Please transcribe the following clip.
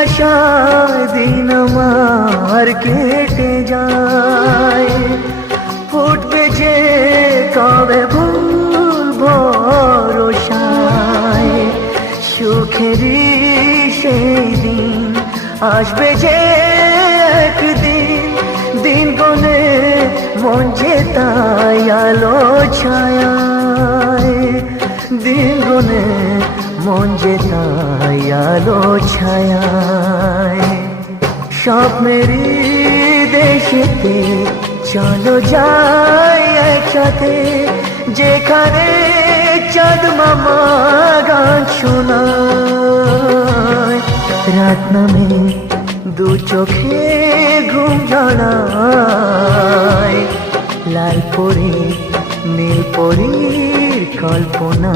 আশায় দিন আমার কেটে যায়, ফুটবে যে কবে ভুল ভরসায়, সুখেরই সেই দিন আসবে যে একদিন, দিন গনে মন যে তাই আলো ছায়ায়, দিন গনে মন যে তাই আলো ছায়ায়। স্বপ্নেরই দেশেতে চলো যাই একসাথে, যেখানে চাঁদ মামা গান শোনায়, রাত নামে দু চোখে ঘুম ঝরায়, লাল পরি নীল পরীর কল্পনা।